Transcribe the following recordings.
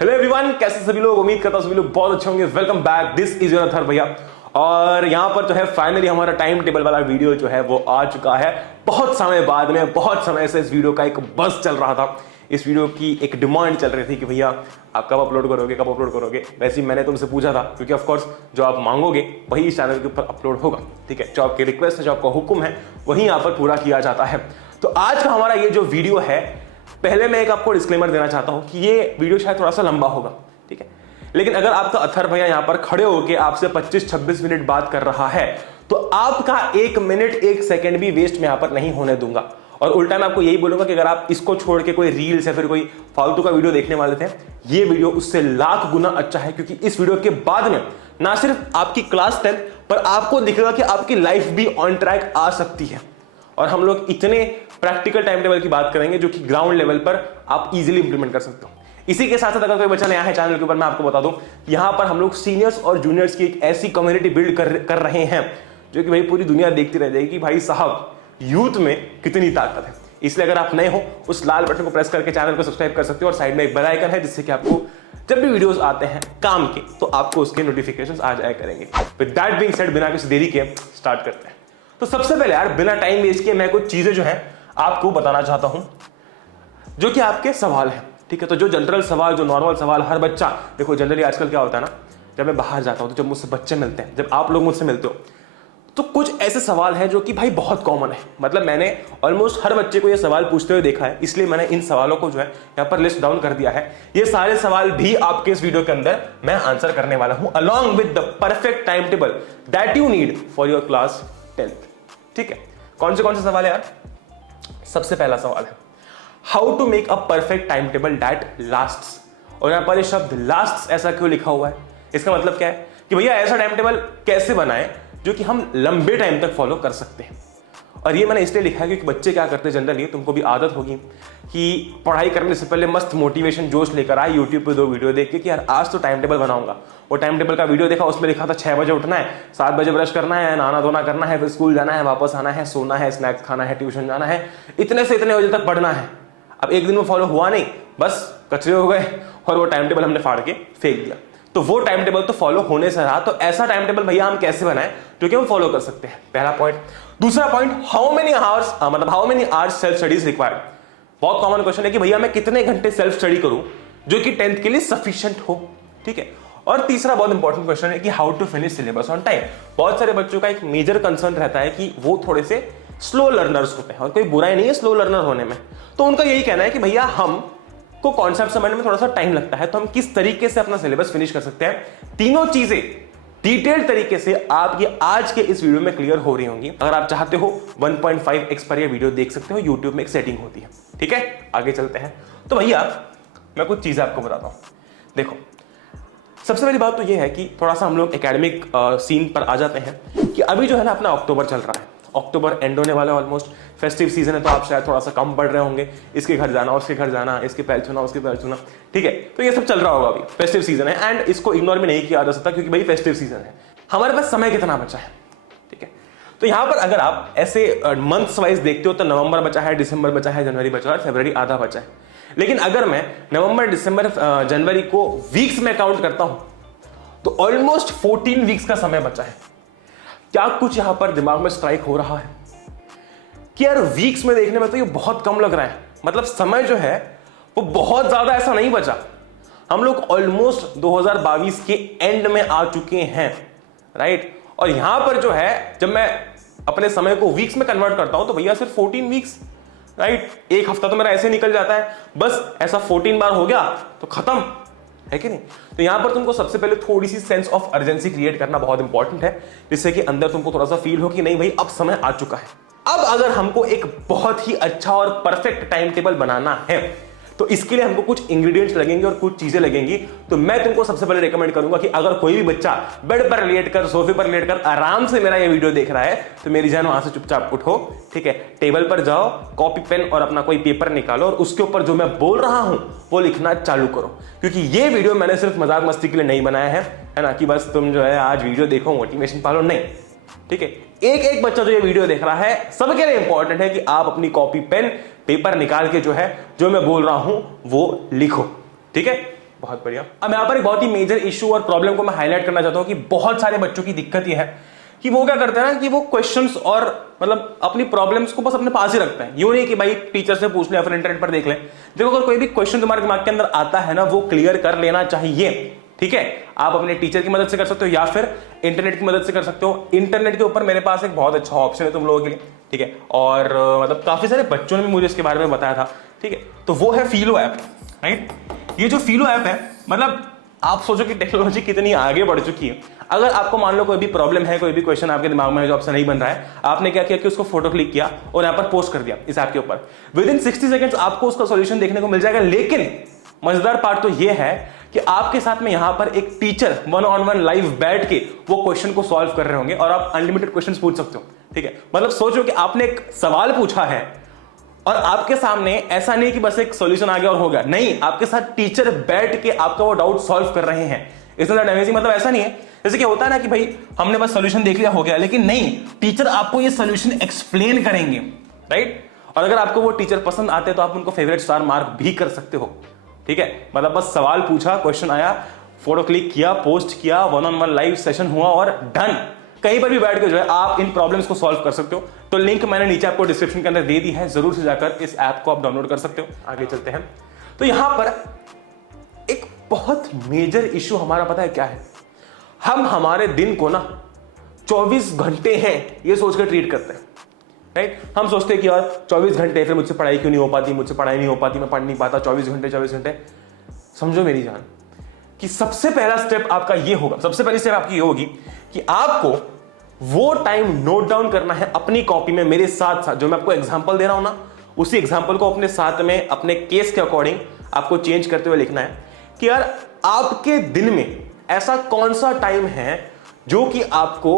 Hello everyone, कैसे सभी लोग? उम्मीद करता हूं सभी लोग बहुत अच्छे होंगे। Welcome back, this is your Athar भैया। और यहां पर जो है फाइनली हमारा टाइम टेबल वाला वीडियो जो है वो आ चुका है। बहुत समय बाद में, बहुत समय से इस वीडियो का एक बज़ चल रहा था। इस वीडियो की एक डिमांड चल रही थी कि भैया आप कब अपलोड करोगे, कब अपलोड करोगे। वैसे ही मैंने तुमसे पूछा था, क्योंकि ऑफ कोर्स जो आप मांगोगे वही इस चैनल के ऊपर अपलोड होगा। ठीक है, जो आपकी रिक्वेस्ट है, जो आपका हुक्म है, वही यहाँ पर पूरा किया जाता है। तो आज का हमारा ये जो वीडियो है, पहले मैं एक आपको डिस्क्लेमर देना चाहता हूं कि ये वीडियो शायद थोड़ा सा लंबा होगा, ठीक है। लेकिन अगर आपका अथर भैया यहां पर खड़े होकर आपसे 25-26 मिनट बात कर रहा है, तो आपका 1 मिनट 1 सेकंड भी वेस्ट मैं यहां पर नहीं होने दूंगा। और उल्टा मैं आपको यही बोलूंगा कि अगर आप इसको छोड़ के कोई रील्स या फिर कोई फालतू का वीडियो देखने वाले थे, ये वीडियो उससे लाख गुना अच्छा है। क्योंकि इस वीडियो के बाद में ना सिर्फ आपकी क्लास 10 पर आपको दिखेगा कि आपकी लाइफ भी ऑन ट्रैक आ सकती है। और हम लोग इतने प्रैक्टिकल टाइम टेबल की बात करेंगे जो कि ग्राउंड लेवल पर आप इजीली इंप्लीमेंट कर सकते हो। इसी के साथ साथ अगर कोई बच्चा नया है चैनल के ऊपर, मैं आपको बता दूं, यहां पर हम लोग सीनियर्स और जूनियर्स की एक ऐसी कम्युनिटी बिल्ड कर रहे हैं जो कि भाई पूरी दुनिया देखती रह जाएगी कि भाई साहब यूथ में कितनी ताकत है। इसलिए अगर आप नए हो, उस लाल बटन को प्रेस करके चैनल को सब्सक्राइब कर सकते हो। और साइड में एक बेल आइकन है जिससे कि आपको जब भी वीडियोस आते हैं काम के, तो आपको उसके नोटिफिकेशंस आ जाया करेंगे। विद दैट बीइंग सेड, बिना किसी देरी के स्टार्ट करते हैं। तो सबसे पहले यार, बिना टाइम वेस्ट किए मैं कुछ चीजें जो है आपको बताना चाहता हूं जो कि आपके सवाल हैं। ठीक है, तो जो जनरल सवाल, जो नॉर्मल सवाल हर बच्चा, देखो जनरली आजकल क्या होता है ना, जब मैं बाहर जाता हूं तो जब मुझसे बच्चे मिलते हैं, जब आप लोग मुझसे मिलते हो, तो कुछ ऐसे सवाल हैं जो कि भाई बहुत कॉमन है। मतलब मैंने ऑलमोस्ट हर बच्चे को ये सवाल पूछते हुए देखा है, इसलिए मैंने इन सवालों को जो है यहां पर लिस्ट डाउन कर दिया है। ये सारे सवाल भी आपके इस वीडियो के अंदर मैं आंसर करने वाला हूं, along with the perfect time table that you need for your class 10th। ठीक है, कौन से सवाल है यार? सबसे पहला सवाल है, how to make a perfect time table that lasts. और यहां पर ये शब्द लास्ट्स ऐसा क्यों लिखा हुआ है? इसका मतलब क्या है कि भैया ऐसा टाइम टेबल कैसे बनाए जो कि हम लंबे टाइम तक फॉलो कर सकते हैं। और ये मैंने इसलिए लिखा है क्योंकि बच्चे क्या करते हैं जनरली, तुमको भी आदत होगी कि पढ़ाई करने से पहले मस्त मोटिवेशन जोश लेकर आए यूट्यूब पे 2 वीडियो देख के कि यार आज तो टाइम टेबल बनाऊंगा। वो टाइम टेबल का वीडियो देखा, उसमें लिखा था 6 बजे उठना है, 7 बजे ब्रश करना है, नहाना धोना करना है, फिर स्कूल जाना है, वापस आना है, सोना है, स्नैक्स खाना है, ट्यूशन जाना है, इतने से इतने बजे तक पढ़ना है। अब एक दिन में फॉलो हुआ नहीं, बस कचरे हो गए और वो टाइम टेबल हमने फाड़ के फेंक दिया। तो वो टाइम टेबल तो फॉलो होने से रहा। तो ऐसा टाइम टेबल भैया हम कैसे बनाएं जो कि हम फॉलो कर सकते हैं? पहला पॉइंट। दूसरा point, how many hours self studies required. बहुत कॉमन क्वेश्चन है कि भैया मैं कितने घंटे सेल्फ स्टडी करूं जो कि 10th के लिए सफिशिएंट हो। ठीक है, और तीसरा बहुत इंपॉर्टेंट क्वेश्चन है कि how to finish syllabus on time. बहुत सारे बच्चों का एक मेजर कंसर्न रहता है कि वो थोड़े से स्लो लर्नर्स होते हैं, और कोई बुराई नहीं है स्लो लर्नर होने में। तो उनका यही कहना है कि भैया हम को कॉन्सेप्ट समझने में थोड़ा सा टाइम लगता है, तो हम किस तरीके से अपना सिलेबस फिनिश कर सकते हैं। तीनों चीजें डिटेल्ड तरीके से आपकी आज के इस वीडियो में क्लियर हो रही होंगी। अगर आप चाहते हो 1.5x पर ये वीडियो देख सकते हो, यूट्यूब में एक सेटिंग होती है। ठीक है, आगे चलते हैं। तो भैया मैं कुछ चीजें आपको बताता हूं। देखो, सबसे पहली बात तो ये है कि थोड़ा सा हम लोग एकेडमिक सीन पर आ जाते हैं कि अभी जो है ना अपना अक्टूबर चल रहा है, अक्टूबर एंड होने वाला है, ऑलमोस्ट फेस्टिव सीजन है। तो आप शायद थोड़ा सा कम पढ़ रहे होंगे, इसके घर जाना, उसके घर जाना, इसके पैर छूना, उसके पैर छूना। ठीक है, तो ये सब चल रहा होगा, अभी फेस्टिव सीजन है एंड इसको इग्नोर भी नहीं किया जा सकता क्योंकि भाई फेस्टिव सीजन है। हमारे पास समय कितना बचा है? ठीक है, तो यहां पर अगर आप ऐसे मंथ्स वाइज देखते हो तो नवंबर बचा है, दिसंबर बचा है, जनवरी बचा है, फरवरी आधा बचा है। लेकिन अगर मैं नवंबर, दिसंबर, जनवरी को वीक्स में काउंट करता हूं तो ऑलमोस्ट 14 वीक्स का समय बचा है। क्या कुछ यहां पर दिमाग में स्ट्राइक हो रहा है कि यार वीक्स में देखने में तो ये बहुत कम लग रहा है? मतलब समय जो है वो बहुत ज्यादा ऐसा नहीं बचा। हम लोग ऑलमोस्ट 2022 के एंड में आ चुके हैं, राइट। और यहां पर जो है जब मैं अपने समय को वीक्स में कन्वर्ट करता हूं तो भैया सिर्फ 14 वीक्स, राइट। एक हफ्ता तो मेरा ऐसे निकल जाता है, बस ऐसा 14 बार हो गया तो खत्म है कि नहीं। तो यहां पर तुमको सबसे पहले थोड़ी सी सेंस ऑफ अर्जेंसी क्रिएट करना बहुत इंपॉर्टेंट है, जिससे कि अंदर तुमको थोड़ा सा फील हो कि नहीं भाई अब समय आ चुका है। अब अगर हमको एक बहुत ही अच्छा और परफेक्ट टाइम टेबल बनाना है तो इसके लिए हमको कुछ इंग्रेडिएंट्स लगेंगे और कुछ चीजें लगेंगी। तो मैं तुमको सबसे पहले रेकमेंड करूंगा कि अगर कोई भी बच्चा बेड पर लेट कर, सोफे पर लेट कर आराम से मेरा ये वीडियो देख रहा है तो मेरी जान वहां से चुपचाप उठो। ठीक है, टेबल पर जाओ, कॉपी पेन और अपना कोई पेपर निकालो और उसके ऊपर जो मैं बोल रहा हूं वो लिखना चालू करो। क्योंकि ये वीडियो मैंने सिर्फ मजाक मस्ती के लिए नहीं बनाया है ना, कि बस तुम जो है आज वीडियो देखो मोटिवेशन पालो, नहीं। ठीक है, एक एक बच्चा जो ये वीडियो देख रहा है सबके लिए इंपॉर्टेंट है कि आप अपनी कॉपी पेन पेपर निकाल के जो है जो मैं बोल रहा हूं वो लिखो। ठीक है, बहुत बढ़िया। अब यहाँ पर एक बहुत ही मेजर इशू और प्रॉब्लम को मैं हाईलाइट करना चाहता हूँ कि बहुत सारे बच्चों की दिक्कत यह है कि वो क्या करते हैं ना कि वो क्वेश्चंस और मतलब अपनी प्रॉब्लम्स को बस अपने पास ही रखते हैं। यूं नहीं कि भाई टीचर से पूछ ले या फिर इंटरनेट पर देख ले। देखो अगर कोई भी क्वेश्चन तुम्हारे दिमाग के अंदर आता है ना, वो क्लियर कर लेना चाहिए। ठीक है, आप अपने टीचर की मदद से कर सकते हो या फिर इंटरनेट की मदद से कर सकते हो। इंटरनेट के ऊपर मेरे पास एक बहुत अच्छा ऑप्शन है तुम लोगों के लिए। ठीक है, और मतलब काफी सारे बच्चों ने भी मुझे इसके बारे में बताया था। ठीक है, तो वो है फीलो ऐप। राइट, ये जो फीलो ऐप है, मतलब आप सोचो कि टेक्नोलॉजी कितनी आगे बढ़ चुकी है। अगर आपको मान लो कोई भी प्रॉब्लम है, कोई भी क्वेश्चन आपके दिमाग में है जो आपसे नहीं बन रहा है, आपने क्या किया कि उसको फोटो क्लिक किया और यहाँ पर पोस्ट कर दिया इस ऐप के ऊपर। विद इन 60 सेकंड्स आपको उसका सॉल्यूशन देखने को मिल जाएगा। लेकिन मजेदार पार्ट तो ये है कि आपके साथ में यहां पर एक टीचर 1-on-1 लाइव बैठ के वो क्वेश्चन को सॉल्व कर रहे होंगे और आप अनलिमिटेड क्वेश्चंस पूछ सकते हो। ठीक है, मतलब सोचो कि आपने एक सवाल पूछा है और आपके सामने ऐसा नहीं कि बस एक सॉल्यूशन आ गया और हो गया। नहीं, आपके साथ टीचर बैठ के आपका वो डाउट सॉल्व कर रहे हैं। इसमें अमेजिंग मतलब ऐसा नहीं है जैसे कि होता है ना कि भाई हमने बस सॉल्यूशन देख लिया हो गया, लेकिन नहीं, टीचर आपको ये सॉल्यूशन एक्सप्लेन करेंगे। राइट, और अगर आपको वो टीचर पसंद आते हैं तो आप उनको फेवरेट स्टार मार्क भी कर सकते हो। ठीक है, मतलब बस सवाल पूछा, क्वेश्चन आया, फोटो क्लिक किया, पोस्ट किया, 1-on-1 लाइव सेशन हुआ और डन। कहीं पर भी बैठ के जो है आप इन प्रॉब्लम्स को सॉल्व कर सकते हो। तो लिंक मैंने नीचे आपको डिस्क्रिप्शन के अंदर दे दी है, जरूर से जाकर इस ऐप को आप डाउनलोड कर सकते हो। आगे चलते हैं। तो यहां पर एक बहुत मेजर इशू हमारा पता है क्या है, हम हमारे दिन को ना 24 घंटे हैं ये सोचकर ट्रीट करते हैं। राइट, हम सोचते हैं कि यार 24 घंटे फिर मुझसे पढ़ाई क्यों नहीं हो पाती, मुझसे पढ़ाई नहीं हो पाती, मैं पढ़ नहीं पाता। 24 घंटे। समझो मेरी जान कि सबसे पहला स्टेप आपका ये होगा, सबसे पहली स्टेप आपकी ये होगी कि आपको वो टाइम नोट डाउन करना है अपनी कॉपी में। मेरे साथ साथ जो मैं आपको एग्जांपल दे रहा हूं ना, उसी एग्जांपल को अपने साथ में अपने केस के अकॉर्डिंग आपको चेंज करते हुए लिखना है कि यार आपके दिन में ऐसा कौन सा टाइम है जो कि आपको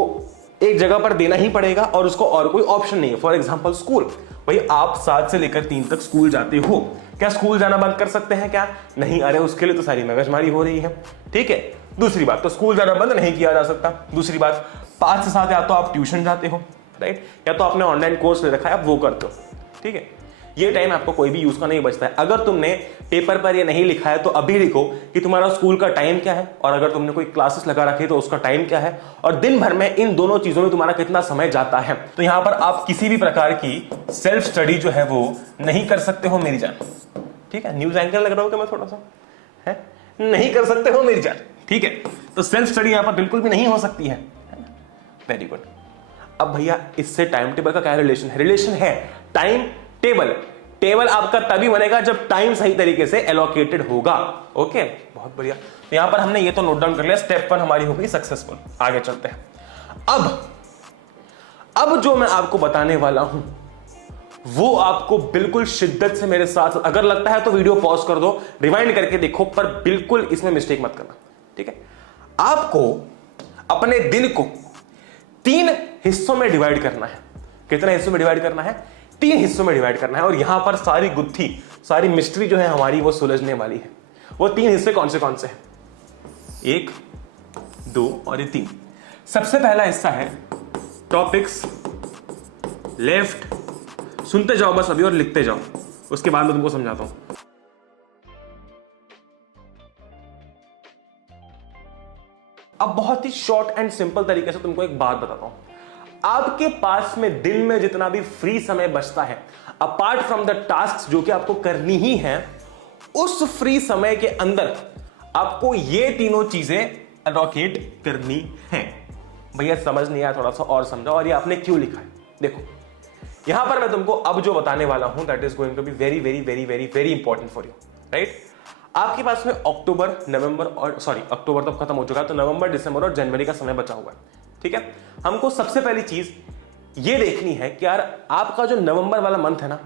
एक जगह पर देना ही पड़ेगा और उसको और कोई ऑप्शन नहीं है। फॉर एग्जांपल स्कूल, भाई आप 7 से लेकर 3 तक स्कूल जाते हो, क्या स्कूल जाना बंद कर सकते हैं क्या? नहीं, अरे उसके लिए तो सारी मगजमारी हो रही है। ठीक है, दूसरी बात तो स्कूल जाना बंद नहीं किया जा सकता। दूसरी बात 5 से 7 या तो आप ट्यूशन जाते हो, राइट, या तो आपने ऑनलाइन कोर्स ले रखा है, आप वो करते हो। ठीक है, ये टाइम आपको कोई भी यूज का नहीं बचता है। अगर तुमने पेपर पर ये नहीं लिखा है तो अभी लिखो कि तुम्हारा स्कूल का टाइम क्या है, और अगर तुमने कोई क्लासेस लगा रखी है तो उसका टाइम क्या है, और दिन भर में इन दोनों चीजों में तुम्हारा कितना समय जाता है। तो यहां पर आप किसी भी प्रकार की सेल्फ स्टडी जो है वो नहीं कर सकते हो मेरी जान। ठीक है, न्यूज एंकर लग रहा हो कि मैं थोड़ा सा है, नहीं कर सकते हो मेरी जान। ठीक है, तो सेल्फ स्टडी यहां पर बिल्कुल भी नहीं हो सकती है। Very good. अब भैया इससे टाइम टेबल का क्या रिलेशन है? रिलेशन है टाइम टेबल। टेबल आपका तभी बनेगा जब टाइम सही तरीके से एलोकेटेड होगा। ओके, बहुत बढ़िया। तो यहां पर हमने ये तो नोट डाउन कर लिया, स्टेप 1 हमारी हो गई सक्सेसफुल। आगे चलते हैं। अब जो मैं आपको बताने वाला हूं वो आपको बिल्कुल शिद्दत से मेरे साथ, अगर लगता है तो वीडियो पॉज कर दो, रिवाइंड करके देखो, पर बिल्कुल इसमें मिस्टेक मत करना। ठीक है, आपको अपने दिन को 3 हिस्सों में डिवाइड करना है। कितने हिस्सों में डिवाइड करना है? 3 हिस्सों में डिवाइड करना है। और यहां पर सारी गुत्थी, सारी मिस्ट्री जो है हमारी वो सुलझने वाली है। वो 3 हिस्से कौन से हैं? 1, 2 और ये 3। सबसे पहला हिस्सा है टॉपिक्स लेफ्ट। सुनते जाओ बस अभी और लिखते जाओ, उसके बाद मैं तुमको समझाता हूं। अब बहुत ही शॉर्ट एंड सिंपल तरीके से तुमको एक बात बताता हूं। आपके पास में दिन में जितना भी फ्री समय बचता है, अपार्ट फ्रॉम द टास्क जो कि आपको करनी ही है, उस फ्री समय के अंदर आपको ये तीनों चीजें एलोकेट करनी है। भैया समझ नहीं आया, थोड़ा सा और समझाओ। और ये आपने क्यों लिखा है? देखो यहां पर मैं तुमको अब जो बताने वाला हूं that is going to be very very very very very important for you. Right, आपके पास में अक्टूबर, नवंबर और अक्टूबर तो खत्म हो चुका है, तो नवंबर, दिसंबर और जनवरी का समय बचा हुआ है। ठीक है, हमको सबसे पहली चीज ये देखनी है कि यार आपका जो नवंबर वाला मंथ है ना,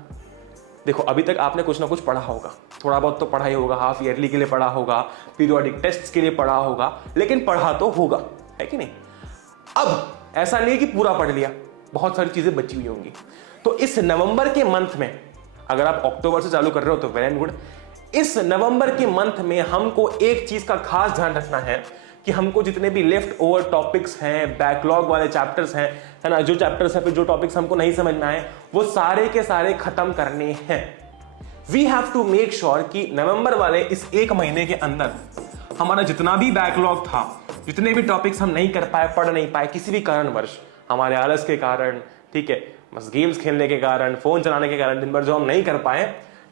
देखो अभी तक आपने कुछ ना कुछ पढ़ा होगा, थोड़ा बहुत तो पढ़ा ही होगा, हाफ ईयरली के लिए पढ़ा होगा, पीरियोडिक टेस्ट्स के लिए पढ़ा होगा, लेकिन पढ़ा तो होगा, है कि नहीं? अब ऐसा नहीं कि पूरा पढ़ लिया, बहुत सारी चीजें बची हुई होंगी। तो इस नवंबर के मंथ में, अगर आप अक्टूबर से चालू कर रहे हो तो वेरी गुड, इस नवंबर के मंथ में हमको एक चीज का खास ध्यान रखना है कि हमको जितने भी लेफ्ट ओवर टॉपिक्स हैं, बैकलॉग वाले चैप्टर्स हैं, है ना, जो चैप्टर्स हैं, फिर जो टॉपिक्स हमको नहीं समझ में आए, वो सारे के सारे खत्म करने हैं। We have to make sure कि नवंबर वाले इस एक महीने के अंदर हमारा जितना भी बैकलॉग था, जितने भी टॉपिक्स हम नहीं कर पाए, पढ़ नहीं पाए किसी भी कारणवश, हमारे आलस के कारण, ठीक है, बस गेम्स खेलने के कारण, फोन चलाने के कारण दिन भर जो हम नहीं कर पाए,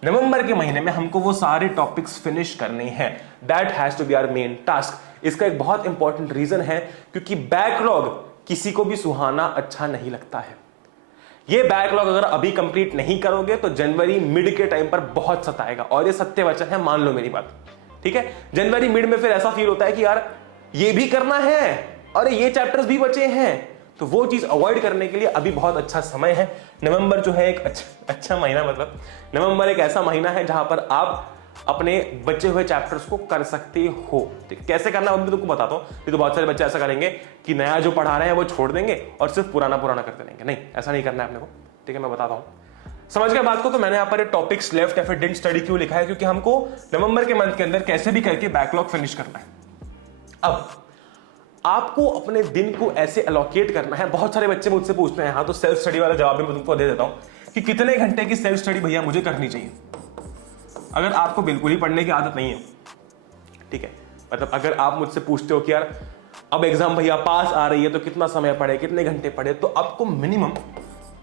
नवंबर के महीने में हमको वो सारे टॉपिक्स फिनिश करने हैं। That has to be our main task. इसका एक बहुत इंपॉर्टेंट रीजन है क्योंकि बैकलॉग किसी को भी सुहाना अच्छा नहीं लगता है। ये बैकलॉग अगर अभी कंप्लीट नहीं करोगे तो जनवरी मिड के टाइम पर बहुत सताएगा, और ये सत्य वचन है, मान लो मेरी बात, ठीक है। जनवरी मिड में फिर ऐसा फील होता है कि यार ये भी करना है और ये चैप्टर्स भी बचे हैं, तो वो चीज अवॉइड करने के लिए अभी बहुत अच्छा समय है। नवंबर जो है एक अच्छा महीना, मतलब नवंबर एक ऐसा महीना है जहां पर आप अपने बचे हुए चैप्टर्स को कर सकते हो। कैसे करना है मैं तुमको बताता हूं। नहीं तो बहुत सारे बच्चे ऐसा करेंगे कि नया जो पढ़ा रहे हैं वो छोड़ देंगे और सिर्फ पुराना करते रहेंगे। नहीं, ऐसा नहीं करना है अपने को, ठीक है। मैं बताता हूं, समझ गए बात को। तो मैंने यहाँ पर टॉपिक्स लेफ्ट या फिर डिडंट स्टडी क्यों लिखा है, क्योंकि हमको नवंबर के मंथ के अंदर कैसे भी करके बैकलॉग फिनिश करना है। अब आपको अपने दिन को ऐसे एलोकेट करना है। बहुत सारे बच्चे मुझसे पूछते हैं, हाँ तो सेल्फ स्टडी वाला जवाब भी मैं तुमको दे देता हूं कि कितने घंटे की सेल्फ स्टडी भैया मुझे करनी चाहिए। अगर आपको बिल्कुल ही पढ़ने की आदत नहीं है, ठीक है, मतलब अगर आप मुझसे पूछते हो कि यार अब एग्जाम भैया पास आ रही है तो कितना समय पढ़े, कितने घंटे पढ़े, तो आपको मिनिमम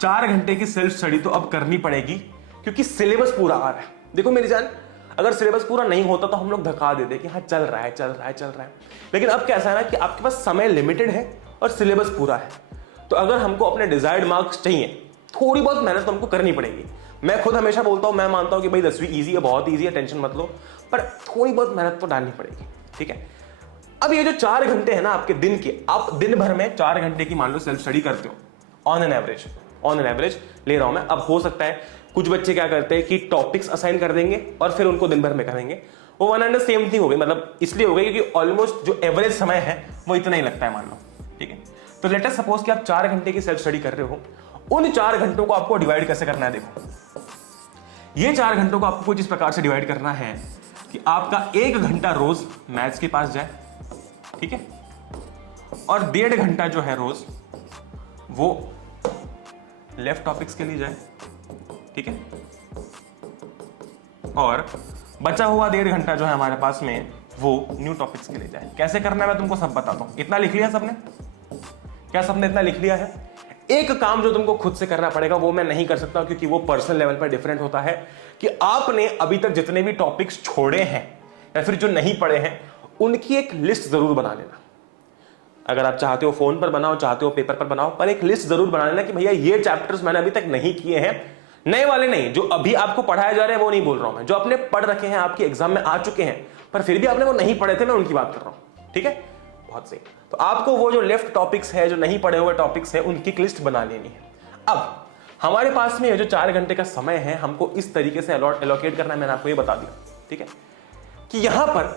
4 घंटे की सेल्फ स्टडी तो अब करनी पड़ेगी, क्योंकि सिलेबस पूरा आ रहा है। देखो मेरी जान, अगर सिलेबस पूरा नहीं होता तो हम लोग धक्का देते कि हाँ चल रहा है, लेकिन अब कैसा है ना कि आपके पास समय लिमिटेड है और सिलेबस पूरा है। तो अगर हमको अपने डिजायर्ड मार्क्स चाहिए, थोड़ी बहुत मेहनत तो हमको करनी पड़ेगी। मैं खुद हमेशा बोलता हूं, मैं मानता हूं कि भाई 10वीं ईजी है, बहुत ईजी है, टेंशन मत लो, पर थोड़ी बहुत मेहनत तो डालनी पड़ेगी, ठीक है। अब ये जो 4 घंटे है ना आपके दिन के, आप दिन भर में 4 घंटे की मान लो सेल्फ स्टडी करते हो ऑन एन एवरेज ले रहा हूं मैं। अब हो सकता है कुछ बच्चे क्या करते हैं कि टॉपिक्स असाइन कर देंगे और फिर उनको दिन भर में करेंगे, वो वन एंड सेम थिंग हो गई, मतलब इसलिए हो गई क्योंकि ऑलमोस्ट जो एवरेज समय है वो इतना ही लगता है मान लो, ठीक है। तो लेट अस सपोज कि आप 4 घंटे की सेल्फ स्टडी कर रहे हो, उन 4 घंटों को आपको डिवाइड कैसे करना है। देखो, ये 4 घंटों को आपको कुछ इस प्रकार से डिवाइड करना है कि आपका 1 घंटा रोज मैथ्स के पास जाए, ठीक है, और 1.5 घंटा जो है रोज वो लेफ्ट टॉपिक्स के लिए जाए, ठीक है, और बचा हुआ 1.5 घंटा जो है हमारे पास में वो न्यू टॉपिक्स के लिए जाए। कैसे करना है मैं तुमको सब बताता हूं। इतना लिख लिया सबने? क्या सबने इतना लिख लिया है? एक काम जो तुमको खुद से करना पड़ेगा, वो मैं नहीं कर सकता क्योंकि वो पर्सनल लेवल पर डिफरेंट होता है, कि आपने अभी तक जितने भी टॉपिक्स छोड़े हैं या फिर जो नहीं पढ़े हैं उनकी एक लिस्ट जरूर बना लेना। अगर आप चाहते हो फोन पर बनाओ, चाहते हो पेपर पर बनाओ, पर एक लिस्ट जरूर बना लेना कि भैया ये चैप्टर्स मैंने अभी तक नहीं किए हैं। नए वाले नहीं, जो अभी आपको पढ़ाया जा रहे हैं वो नहीं बोल रहा हूं मैं, जो आपने पढ़ रखे हैं, आपके एग्जाम में आ चुके हैं पर फिर भी आपने वो नहीं पढ़े थे, मैं उनकी बात कर रहा हूं, ठीक है। बहुत सही। तो आपको वो जो लेफ्ट टॉपिक्स है, जो नहीं पढ़े हुए टॉपिक्स है, उनकी लिस्ट बना लेनी है। अब हमारे पास में जो 4 घंटे का समय है, हमको इस तरीके से एलोकेट करना है। मैंने आपको ये बता दिया, ठीक है, कि यहां पर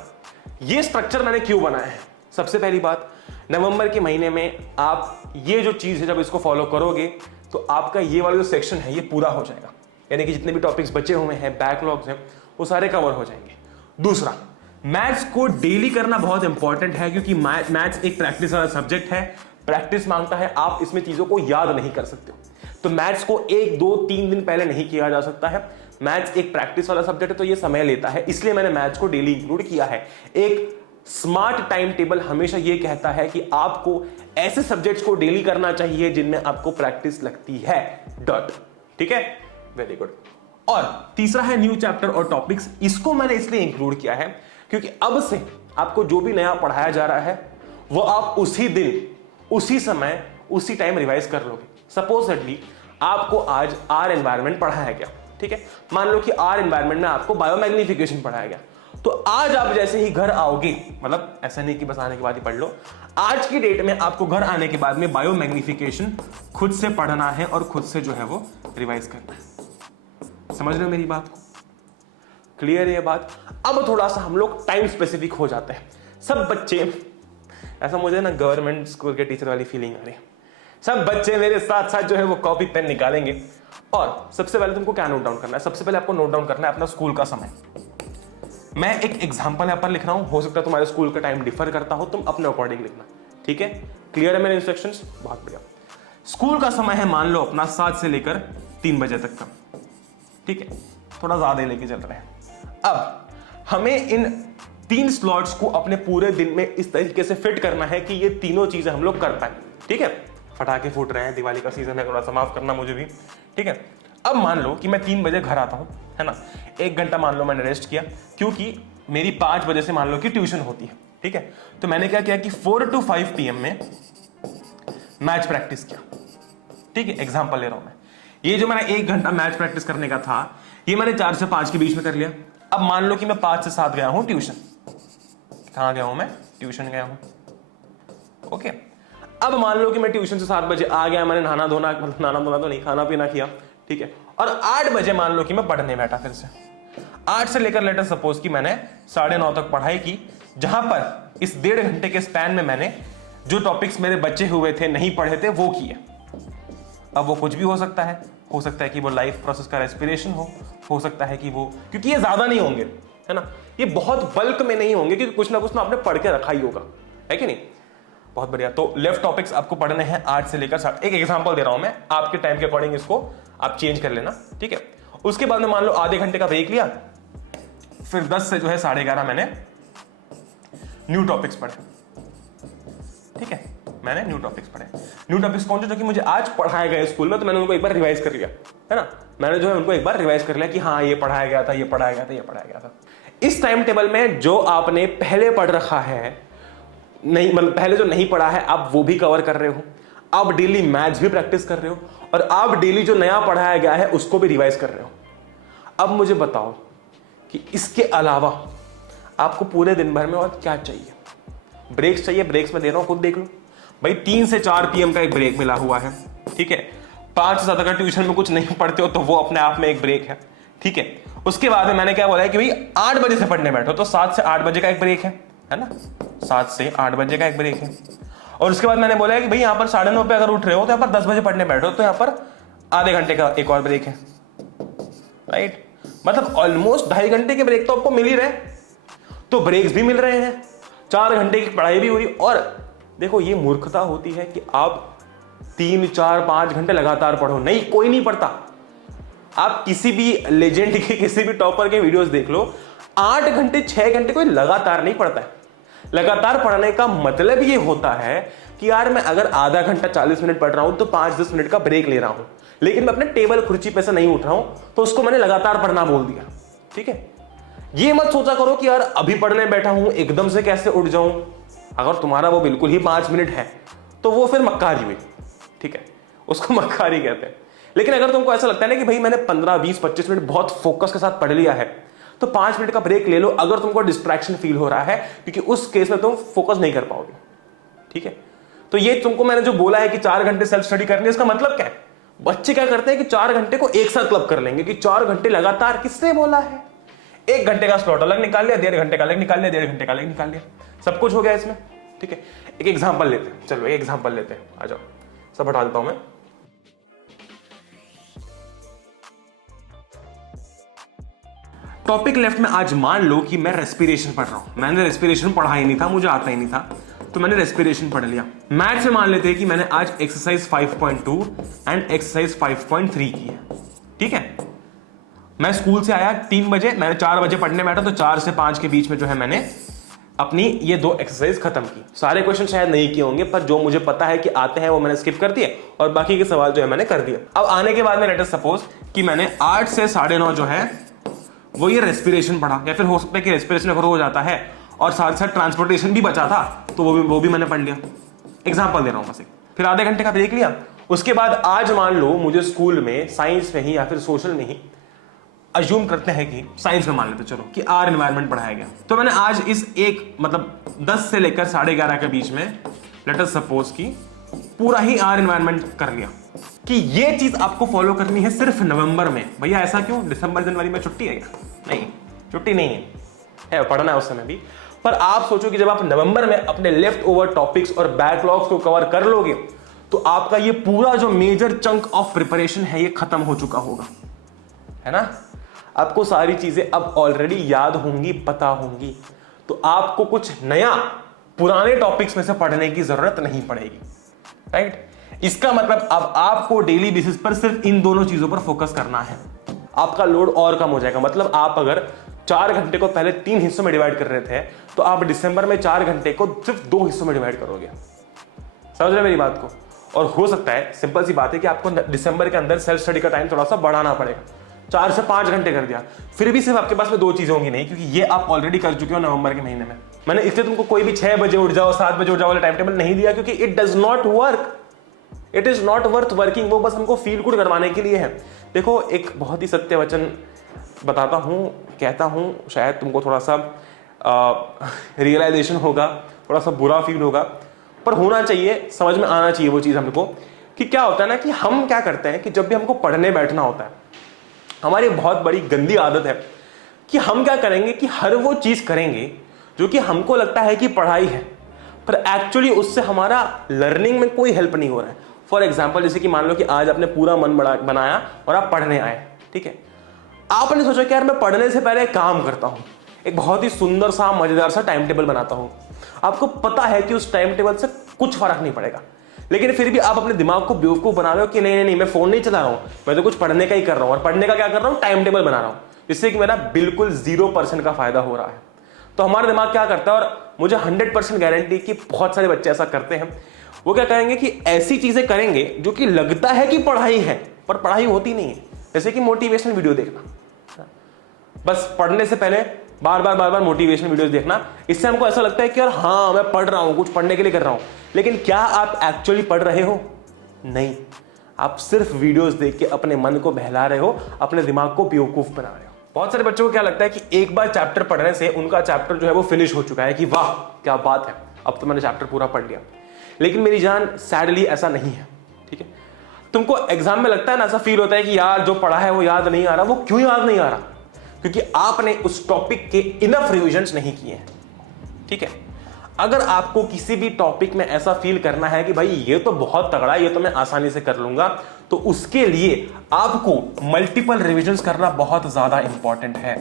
ये स्ट्रक्चर मैंने क्यों बनाया है। सबसे पहली बात, नवंबर के महीने में आप ये जो चीज है जब इसको फॉलो करोगे तो आपका ये वाला जो सेक्शन है ये पूरा हो जाएगा, यानी कि जितने भी टॉपिक्स बचे हुए हैं, बैकलॉग्स हैं, वो सारे कवर हो जाएंगे। दूसरा, मैथ्स को डेली करना बहुत इंपॉर्टेंट है, क्योंकि मैथ्स एक प्रैक्टिस वाला सब्जेक्ट है। प्रैक्टिस मांगता है, आप इसमें चीजों को याद नहीं कर सकते हो, तो मैथ्स को 1, 2, 3 दिन पहले नहीं किया जा सकता है। मैथ्स एक प्रैक्टिस वाला सब्जेक्ट है, तो ये समय लेता है, इसलिए मैंने मैथ्स को डेली इंक्लूड किया है। एक स्मार्ट टाइम टेबल हमेशा ये कहता है कि आपको ऐसे सब्जेक्ट्स को डेली करना चाहिए जिनमें आपको प्रैक्टिस लगती है, डॉट, ठीक है, वेरी गुड। और तीसरा है न्यू चैप्टर और टॉपिक्स। इसको मैंने इसलिए इंक्लूड किया है क्योंकि अब से आपको जो भी नया पढ़ाया जा रहा है वो आप उसी दिन, उसी समय, उसी टाइम रिवाइज कर लोगे। सपोजली आपको आज आर एनवायरनमेंट पढ़ाया गया, ठीक है, मान लो कि आर एनवायरनमेंट में आपको बायोमैग्निफिकेशन पढ़ाया गया, तो आज आप जैसे ही घर आओगे, मतलब ऐसा नहीं कि बस आने के बाद ही पढ़ लो, आज की डेट में आपको घर आने के बाद में बायोमैग्निफिकेशन खुद से पढ़ना है और खुद से जो है वो रिवाइज करना है। समझ रहे हो मेरी बात को? क्लियर है ये बात? अब थोड़ा सा हम लोग टाइम स्पेसिफिक हो जाते हैं। सब बच्चे, ऐसा मुझे ना गवर्नमेंट स्कूल के टीचर वाली फीलिंग आ रही है, सब बच्चे मेरे साथ साथ जो है वो कॉपी पेन निकालेंगे और सबसे पहले तुमको क्या नोट डाउन करना है? सबसे पहले आपको नोट डाउन करना है अपना स्कूल का समय। मैं एक एग्जांपल यहां पर लिख रहा हूं, हो सकता है तुम्हारे स्कूल का टाइम डिफर करता हो, तुम अपने अकॉर्डिंग लिखना, ठीक है। क्लियर है मेरे इंस्ट्रक्शंस? बहुत बढ़िया। स्कूल का समय है मान लो अपना 7 से लेकर 3 बजे तक का, ठीक है। थोड़ा ज्यादा ही लेके चल रहे हैं। अब हमें इन 3 स्लॉट्स को अपने पूरे दिन में इस तरीके से फिट करना है कि ये तीनों चीजें हम लोग कर पाए। ठीक है, पटाखे फूट रहे हैं, दिवाली का सीजन है, थोड़ा सा माफ करना मुझे भी। ठीक है, अब मान लो कि मैं 3 बजे घर आता हूं, है ना, 1 घंटा मान लो मैंने रेस्ट किया, क्योंकि मेरी 5 बजे से मान लो कि ट्यूशन होती है। ठीक है, तो मैंने क्या किया कि 4 to 5 PM में मैच प्रैक्टिस किया। ठीक है, एग्जाम्पल ले रहा हूं मैं, ये जो मैंने 1 घंटा मैच प्रैक्टिस करने का था, ये मैंने 4 से 5 के बीच में कर लिया। अब मान लो कि मैं 5 से 7 गया हूं ट्यूशन। कहां गया हूं मैं? ट्यूशन गया हूं। ओके, अब मान लो कि मैं ट्यूशन से 7 बजे आ गया, मैंने नहाना धोना तो नहीं, खाना पीना किया। ठीक है, और 8 बजे मान लो कि मैं पढ़ने बैठा फिर से। 8 से लेकर लेटर सपोज कि मैंने 9:30 तक पढ़ाई की, जहां पर इस 1.5 घंटे के स्पैन में मैंने जो टॉपिक्स मेरे बचे हुए थे, नहीं पढ़े थे, वो किए। अब वो कुछ भी हो सकता है कि वो लाइफ प्रोसेस का रेस्पिरेशन हो सकता है कि वो, क्योंकि ये ज्यादा नहीं होंगे, है ना, ये बहुत बल्क में नहीं होंगे, क्योंकि कुछ ना कुछ ना आपने पढ़ के रखा ही होगा, है कि नहीं। बहुत बढ़िया, तो लेफ्ट टॉपिक्स आपको पढ़ने हैं 8 से लेकर 7। एक एग्जांपल दे रहा हूं मैं, आपके टाइम के अकॉर्डिंग इसको आप चेंज कर लेना। ठीक है, उसके बाद में मान लो आधे घंटे का ब्रेक लिया, फिर 10 से जो है 11:30 मैंने न्यू टॉपिक्स पढ़े। ठीक है, मैंने न्यू टॉपिक्स पढ़े। न्यू टॉपिक्स कौन से जो कि मुझे आज पढ़ाया गया स्कूल में, तो मैंने उनको एक बार रिवाइज कर लिया, है ना, मैंने जो है उनको एक बार रिवाइज कर लिया कि हाँ ये पढ़ाया गया था, ये पढ़ाया गया था, ये पढ़ाया गया था। इस टाइम टेबल में जो आपने पहले पढ़ रखा है, नहीं मतलब पहले जो नहीं पढ़ा है, आप वो भी कवर कर रहे हो, आप डेली मैथ्स भी प्रैक्टिस कर रहे हो, और आप डेली जो नया पढ़ाया गया है उसको भी रिवाइज कर रहे हो। अब मुझे बताओ कि इसके अलावा आपको पूरे दिन भर में और क्या चाहिए? ब्रेक्स चाहिए, ब्रेक्स में दे रहा हूं, खुद देख लो भाई। 3 से 4 PM का एक ब्रेक मिला हुआ है। ठीक है, 5 से 7 अगर ट्यूशन में कुछ नहीं पढ़ते हो तो वो अपने आप में एक ब्रेक है। ठीक है, उसके बाद में मैंने क्या बोला है कि भाई 8 बजे से पढ़ने बैठो, तो 7 से 8 बजे का एक ब्रेक है ना, 7 से 8 बजे का एक ब्रेक है। और उसके बाद मैंने बोला है कि भाई यहाँ पर 9:30 पे अगर उठ रहे हो तो यहाँ पर 10 बजे पढ़ने बैठो, तो यहाँ पर आधे घंटे का एक और ब्रेक है। राइट, मतलब ऑलमोस्ट 2.5 घंटे के ब्रेक तो आपको मिल ही रहे, तो ब्रेक्स भी मिल रहे हैं, 4 घंटे की पढ़ाई भी हो रही। और देखो ये मूर्खता होती है कि आप 3, 4, 5 घंटे लगातार पढ़ो, नहीं, कोई नहीं पढ़ता। आप किसी भी लेजेंड के, किसी भी टॉपर के वीडियोस देख लो, 8 घंटे 6 घंटे कोई लगातार नहीं पढ़ता है। लगातार पढ़ने का मतलब ये होता है कि यार मैं अगर आधा घंटा 40 मिनट पढ़ रहा हूं तो 5-10 मिनट का ब्रेक ले रहा हूं, लेकिन मैं अपने टेबल कुर्सी पे से नहीं उठ रहा हूं, तो उसको मैंने लगातार पढ़ना बोल दिया। ठीक है, ये मत सोचा करो कि यार अभी पढ़ने बैठा हूं एकदम से कैसे उठ जाऊं। अगर तुम्हारा वो बिल्कुल ही 5 मिनट है तो वो फिर मक्कारी हुई। ठीक है, उसको मक्कारी कहते हैं। लेकिन अगर तुमको ऐसा लगता है ना कि भाई मैंने 15, 20, 25 मिनट बहुत फोकस के साथ पढ़ लिया है, तो 5 मिनट का ब्रेक ले लो अगर तुमको डिस्ट्रैक्शन फील हो रहा है, क्योंकि उस केस में तुम फोकस नहीं कर पाओगे। ठीक है, तो ये तुमको मैंने जो बोला है कि 4 घंटे सेल्फ स्टडी करनी है, इसका मतलब क्या है? बच्चे क्या करते हैं कि 4 घंटे को एक साथ क्लब कर लेंगे कि 4 घंटे लगातार। किसने बोला है? 1 घंटे का स्लॉट अलग निकाल लिया, 1.5 घंटे का अलग निकाल लिया, 1.5 घंटे का अलग निकाल लिया, सब कुछ हो गया इसमें। ठीक है, एक एग्जांपल लेते हैं, चलो एक एग्जांपल लेते हैं, आ जाओ, सब हटा देता हूं मैं। टॉपिक लेफ्ट में आज मान लो कि मैं रेस्पिरेशन पढ़ रहा हूं। मैंने रेस्पिरेशन पढ़ा ही नहीं था, मुझे आता ही नहीं था, तो मैंने रेस्पिरेशन पढ़ लिया। मैथ्स में मान लेते हैं कि मैंने आज एक्सरसाइज 5.2 एंड एक्सरसाइज 5.3 की है। ठीक है, मैं स्कूल से आया 3 बजे, मैंने 4 बजे पढ़ने बैठा, तो 4 से 5 के बीच में जो है मैंने अपनी ये 2 एक्सरसाइज खत्म की। सारे क्वेश्चन शायद नहीं किए होंगे, पर जो मुझे पता है कि आते हैं वो मैंने स्किप कर दिए, और बाकी के सवाल जो है मैंने कर दिए। अब आने के बाद में लेट अस सपोज कि मैंने 8 से 9:30 जो है वो ये रेस्पिरेशन पढ़ा, या फिर हो सकता है कि रेस्पिरेशन अगर हो जाता है और साथ साथ ट्रांसपोर्टेशन भी बचा था तो वो भी मैंने पढ़ लिया। एग्जाम्पल दे रहा हूं बस एक। फिर आधे घंटे का ब्रेक लिया। उसके बाद आज मान लो मुझे स्कूल में साइंस में ही या फिर सोशल में ही, अज्यूम करते हैं कि साइंस में मान लेते चलो कि आर एनवायरनमेंट पढ़ाया गया, तो मैंने आज इस एक मतलब 10 से लेकर 11:30 के बीच में लेट अस सपोज कि पूरा ही आर एनवायरनमेंट कर लिया। कि ये चीज आपको फॉलो करनी है सिर्फ नवंबर में। भैया ऐसा क्यों? दिसंबर जनवरी में छुट्टी है क्या? नहीं, छुट्टी नहीं है, पढ़ना है उस समय भी। पर आप सोचो कि जब आप नवंबर में अपने लेफ्ट ओवर टॉपिक्स और बैकलॉग्स को कवर कर लोगे तो आपका ये पूरा जो मेजर चंक ऑफ प्रिपरेशन है ये खत्म हो चुका होगा, है ना। आपको सारी चीजें अब ऑलरेडी याद होंगी, पता होंगी, तो आपको कुछ नया पुराने टॉपिक्स में से पढ़ने की जरूरत नहीं पड़ेगी, राइट। इसका मतलब अब आपको डेली बेसिस पर सिर्फ इन दोनों चीजों पर फोकस करना है। आपका लोड और कम हो जाएगा। मतलब आप अगर 4 घंटे को पहले 3 हिस्सों में डिवाइड कर रहे थे, तो आप दिसंबर में 4 घंटे को सिर्फ 2 हिस्सों में डिवाइड करोगे। समझ रहे मेरी बात को? और हो सकता है, सिंपल सी बात है कि आपको दिसंबर के अंदर सेल्फ स्टडी का टाइम थोड़ा सा बढ़ाना पड़ेगा, 4 से 5 घंटे कर दिया। फिर भी सिर्फ आपके पास में 2 चीजें होंगी नहीं, क्योंकि ये आप ऑलरेडी कर चुके हो नवंबर के महीने में। मैंने इसलिए तुमको कोई भी 6 बजे उठ जाओ, 7 बजे उठ जाओ वाला टाइम टेबल नहीं दिया, क्योंकि it does not work, it is not worth working. वो बस हमको फील गुड करवाने के लिए है। देखो, एक बहुत ही सत्य वचन बताता हूं, कहता हूं, शायद तुमको थोड़ा सा रियलाइजेशन होगा, थोड़ा सा बुरा फील होगा, पर होना चाहिए, समझ में आना चाहिए वो चीज हमको, कि क्या होता है ना कि हम क्या करते हैं कि जब भी हमको पढ़ने बैठना होता है, हमारी बहुत बड़ी गंदी आदत है कि हम क्या करेंगे कि हर वो चीज करेंगे जो कि हमको लगता है कि पढ़ाई है, पर एक्चुअली उससे हमारा लर्निंग में कोई हेल्प नहीं हो रहा है। फॉर एग्जाम्पल, जैसे कि मान लो कि आज आपने पूरा मन बनाया और आप पढ़ने आए, ठीक है। आपने सोचा कि यार मैं पढ़ने से पहले काम करता हूं, एक बहुत ही सुंदर सा मजेदार सा टाइम टेबल बनाता हूं। आपको पता है कि उस टाइम टेबल से कुछ फर्क नहीं पड़ेगा, लेकिन फिर भी आप अपने दिमाग को बेवकूफ बना रहे हो कि नहीं नहीं, मैं फोन नहीं चला रहा हूं, मैं तो कुछ पढ़ने का ही कर रहा हूं। और पढ़ने का क्या कर रहा हूं? टाइम टेबल बना रहा हूं, जिससे कि मेरा बिल्कुल 0% का फायदा हो रहा है। तो हमारा दिमाग क्या करता है, और मुझे 100% गारंटी कि बहुत सारे बच्चे ऐसा करते हैं, वो क्या करेंगे कि ऐसी चीजें करेंगे जो कि लगता है कि पढ़ाई है, पर पढ़ाई होती नहीं है। जैसे कि मोटिवेशनल वीडियो देखना, बस पढ़ने से पहले बार बार मोटिवेशनल वीडियोस देखना, इससे हमको ऐसा लगता है कि यार हाँ मैं पढ़ रहा हूं, कुछ पढ़ने के लिए कर रहा हूं। लेकिन क्या आप एक्चुअली पढ़ रहे हो? नहीं, आप सिर्फ वीडियोस देख के अपने मन को बहला रहे हो, अपने दिमाग को बेवकूफ बना रहे हो। बहुत सारे बच्चों को क्या लगता है कि एक बार चैप्टर पढ़ने से उनका चैप्टर जो है वो फिनिश हो चुका है, कि वाह क्या बात है, अब तो मैंने चैप्टर पूरा पढ़ लिया। लेकिन मेरी जान, सैडली ऐसा नहीं है, ठीक है। तुमको एग्जाम में लगता है ना, ऐसा फील होता है कि यार जो पढ़ा है वो याद नहीं आ रहा। वो क्यों याद नहीं आ रहा? क्योंकि आपने उस टॉपिक के इनफ रिविजन्स नहीं किए हैं, ठीक है। अगर आपको किसी भी टॉपिक में ऐसा फील करना है कि भाई ये तो बहुत तगड़ा है, ये तो मैं आसानी से कर लूंगा, तो उसके लिए आपको मल्टीपल रिविजन्स करना बहुत ज्यादा इंपॉर्टेंट है।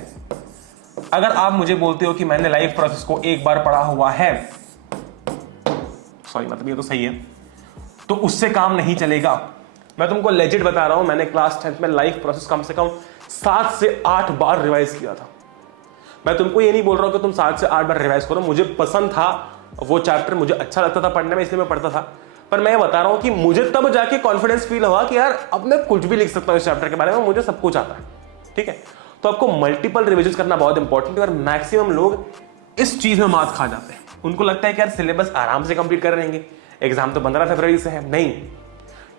अगर आप मुझे बोलते हो कि मैंने लाइफ प्रोसेस को एक बार पढ़ा हुआ है, सॉरी मतलब ये तो सही है, तो उससे काम नहीं चलेगा। मैं तुमको लेजिट बता रहा हूं, मैंने क्लास 10th में लाइफ प्रोसेस कम से कम 7 से 8 बार रिवाइज किया था। मैं तुमको ये नहीं बोल रहा हूं कि तुम 7 से 8 बार रिवाइज करो, मुझे पसंद था वो चैप्टर, मुझे अच्छा लगता था पढ़ने में, इसलिए मैं पढ़ता था। पर मैं बता रहा हूं कि मुझे तब जाके कॉन्फिडेंस फील हुआ कि यार अब मैं कुछ भी लिख सकता हूं इस चैप्टर के बारे में, मुझे सब कुछ आता है, ठीक है। तो आपको मल्टीपल रिविजन करना बहुत इंपॉर्टेंट है, और मैक्सिमम लोग इस चीज में मात खा जाते हैं। उनको लगता है कि यार सिलेबस आराम से कंप्लीट कर लेंगे, एग्जाम तो 15 फरवरी से है। नहीं,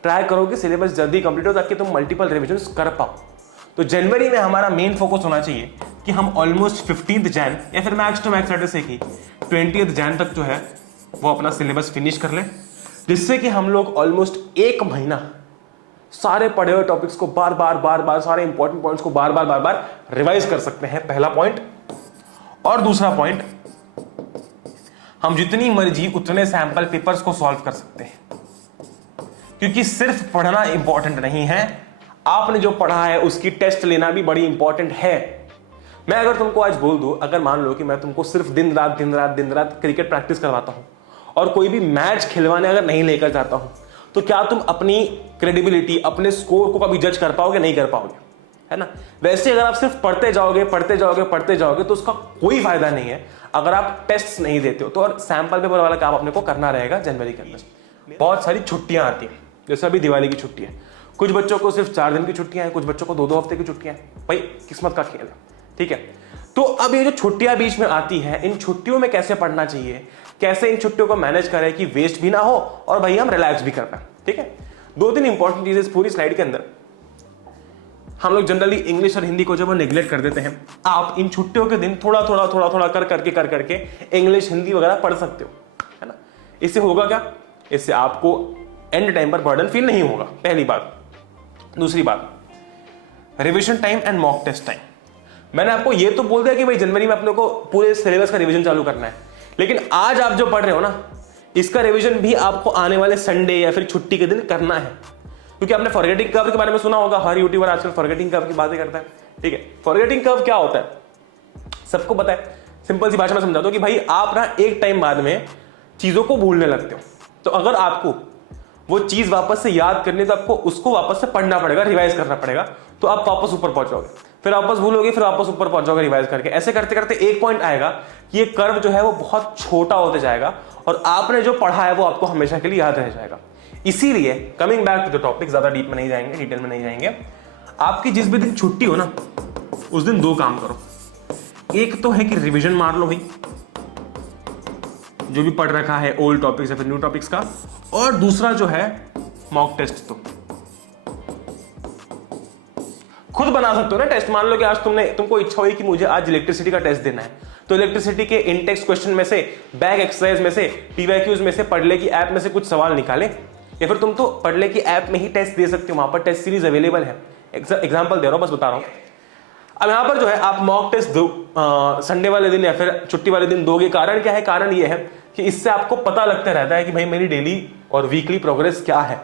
ट्राई करो कि सिलेबस जल्दी कंप्लीट हो ताकि तुम मल्टीपल रिविजन कर पाओ। तो जनवरी में हमारा मेन फोकस होना चाहिए कि हम ऑलमोस्ट 15 जैन या फिर मैक्स टू मैक्स लेटर से कि 20 जैन तक जो है वो अपना सिलेबस फिनिश कर लें, जिससे कि हम लोग ऑलमोस्ट 1 महीना सारे पढ़े हुए टॉपिक्स को बार बार सारे इंपॉर्टेंट पॉइंट्स को बार बार रिवाइज कर सकते हैं, पहला पॉइंट। और दूसरा पॉइंट, हम जितनी मर्जी उतने सैंपल पेपर्स को सॉल्व कर सकते हैं, क्योंकि सिर्फ पढ़ना इंपॉर्टेंट नहीं है, आपने जो पढ़ा है उसकी टेस्ट लेना भी बड़ी इंपॉर्टेंट है। मैं अगर तुमको आज बोल दूं, अगर मान लो कि मैं तुमको सिर्फ दिन रात क्रिकेट प्रैक्टिस करवाता हूं और कोई भी मैच खिलवाने अगर नहीं लेकर जाता हूं, तो क्या तुम अपनी क्रेडिबिलिटी, अपने स्कोर को कभी जज कर पाओगे? नहीं कर पाओगे, है ना। वैसे अगर आप सिर्फ पढ़ते जाओगे तो उसका कोई फायदा नहीं है अगर आप टेस्ट नहीं देते हो। तो और सैंपल पेपर वाला काम अपने को करना रहेगा जनवरी के अंदर। बहुत सारी छुट्टियां आती हैं, जैसे अभी दिवाली की छुट्टी है, कुछ बच्चों को सिर्फ 4 दिन की छुट्टियां हैं, कुछ बच्चों को 2-2 हफ्ते की छुट्टियां हैं, भाई किस्मत का खेल है, ठीक है। तो अब ये जो छुट्टियां बीच में आती हैं, इन छुट्टियों में कैसे पढ़ना चाहिए, कैसे इन छुट्टियों को मैनेज करें कि वेस्ट भी ना हो और भाई हम रिलैक्स भी कर पाए, ठीक है। 2-3 इंपॉर्टेंट चीजें पूरी स्लाइड के अंदर। हम लोग जनरली इंग्लिश और हिंदी को जब नेग्लेक्ट कर देते हैं, आप इन छुट्टियों के दिन थोड़ा कर करके इंग्लिश हिंदी वगैरह पढ़ सकते हो, है ना। इससे होगा क्या? इससे आपको एंड टाइम पर बर्डन फील नहीं होगा, पहली बात। दूसरी बात, revision time and mock test time. मैंने आपको ये तो बोल दिया कि भाई जनवरी में अपने को पूरे सिलेबस का रिवीजन चालू करना है, लेकिन आज आप जो पढ़ रहे हो ना, इसका रिवीजन भी आपको आने वाले संडे या फिर छुट्टी के दिन करना है। क्योंकि आपने फॉरगेटिंग कर्व के बारे में सुना होगा, हर यूट्यूबर आजकल फॉरगेटिंग कर्व की बातें करता है, ठीक है। फॉरगेटिंग कर्व क्या होता है सबको पता है, सिंपल सी भाषा में समझा दो कि भाई आप ना एक टाइम बाद में चीजों को भूलने लगते हो। तो अगर आपको वो चीज वापस से याद करनी, तो आपको उसको वापस से पढ़ना पड़ेगा, रिवाइज करना पड़ेगा। तो आप वापस ऊपर पहुंचोगे, फिर वापस भूलोगे, फिर वापस ऊपर पहुंचोगे रिवाइज करके। ऐसे करते करते एक पॉइंट आएगा कि ये कर्व जो है वो बहुत छोटा होते जाएगा और आपने जो पढ़ा है वो आपको हमेशा के लिए याद रह जाएगा। इसीलिए coming back to the topic, ज्यादा डीप में नहीं जाएंगे, डिटेल में नहीं जाएंगे। आपकी जिस भी दिन छुट्टी हो ना, उस दिन दो काम करो। एक तो है कि रिवीजन मार लो भाई, जो भी पढ़ रखा है ओल्ड टॉपिक्स या फिर न्यू टॉपिक्स का, और दूसरा जो है मॉक टेस्ट। तो खुद बना सकते हो ना टेस्ट। मान लो कि आज तुमको इच्छा हुई कि मुझे आज इलेक्ट्रिसिटी का टेस्ट देना है, तो इलेक्ट्रिसिटी के इंटेक्स क्वेश्चन में से, बैक एक्सरसाइज में से, पीवाईक्यूज में से, पढ़ले की ऐप में से कुछ सवाल निकाले, या फिर तुम तो पढ़ले की ऐप में ही टेस्ट दे सकते हो, वहां पर टेस्ट सीरीज अवेलेबल है। एग्जाम्पल दे रहा हूं, बस बता रहा हूं। अब यहां पर जो है आप मॉक टेस्ट दो संडे वाले दिन या फिर छुट्टी वाले दिन दोगे। कारण क्या है? कारण ये है कि इससे आपको पता लगता रहता है कि भाई मेरी डेली और वीकली प्रोग्रेस क्या है,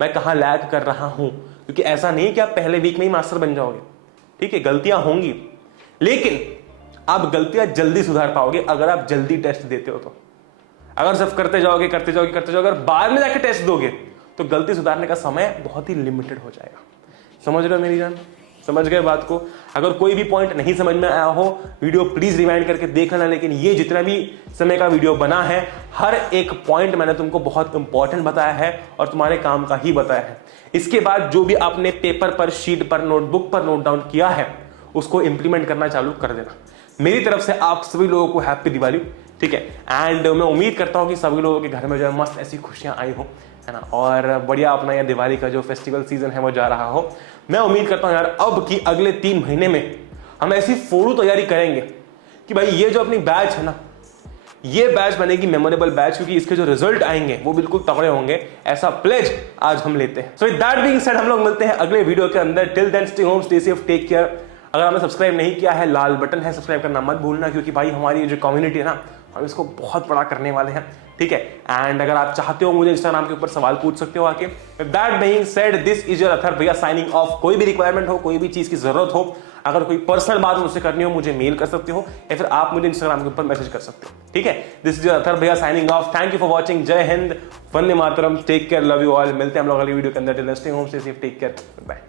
मैं कहां लैग कर रहा हूं। क्योंकि ऐसा नहीं कि आप पहले वीक में ही मास्टर बन जाओगे, ठीक है, गलतियां होंगी, लेकिन आप गलतियां जल्दी सुधार पाओगे अगर आप जल्दी टेस्ट देते हो। तो अगर सिर्फ करते जाओगे अगर बाद में जाके टेस्ट दोगे तो गलती सुधारने का समय बहुत ही लिमिटेड हो जाएगा। समझ रहे हो मेरी जान? समझ गए बात को? अगर कोई भी पॉइंट नहीं समझ में आया हो, वीडियो प्लीज रिवाइंड करके देख लेना। लेकिन ये जितना भी समय का वीडियो बना है, हर एक पॉइंट मैंने तुमको बहुत इंपॉर्टेंट बताया है और तुम्हारे काम का ही बताया है। इसके बाद जो भी आपने पेपर पर, शीट पर, नोटबुक पर नोट डाउन किया है, उसको इंप्लीमेंट करना चालू कर देना। मेरी तरफ से आप सभी लोगों को हैप्पी दिवाली, ठीक है। एंड मैं उम्मीद करता हूँ कि सभी लोगों के घर में जो है मस्त ऐसी खुशियां आई हो, है ना, और बढ़िया अपना यह दिवाली का जो फेस्टिवल सीजन है वो जा रहा हो। मैं उम्मीद करता हूं यार अब कि अगले 3 महीने में हम ऐसी फोड़ू तैयारी करेंगे कि भाई ये जो अपनी बैच है ना, ये बैच बनेगी मेमोरेबल बैच, क्योंकि इसके जो रिजल्ट आएंगे वो बिल्कुल तगड़े होंगे, ऐसा प्लेज आज हम लेते हैं। So with that being said, हम लोग मिलते हैं अगले वीडियो के अंदर। Till then stay home, stay safe, take care. अगर आपने सब्सक्राइब नहीं किया है, लाल बटन है, सब्सक्राइब करना मत भूलना, क्योंकि भाई हमारी जो कम्युनिटी है ना, हम इसको बहुत बड़ा करने वाले हैं, ठीक है। एंड अगर आप चाहते हो मुझे इंस्टाग्राम के ऊपर सवाल पूछ सकते हो आके। With that being said, this is your Athar भैया साइनिंग ऑफ। कोई भी रिक्वायरमेंट हो, कोई भी चीज की जरूरत हो, अगर कोई पर्सनल बात मुझसे करनी हो, मुझे मेल कर सकते हो या फिर आप मुझे इंस्टाग्राम के ऊपर मैसेज कर सकते हो, ठीक है। दिस इज योर अथर भैया signing off. Thank you for watching. जय हिंद, वंदे मातरम, take care, love you all. मिलते हैं हम लोग अगली वीडियो के अंदर। Till then stay home, stay safe, take care, bye.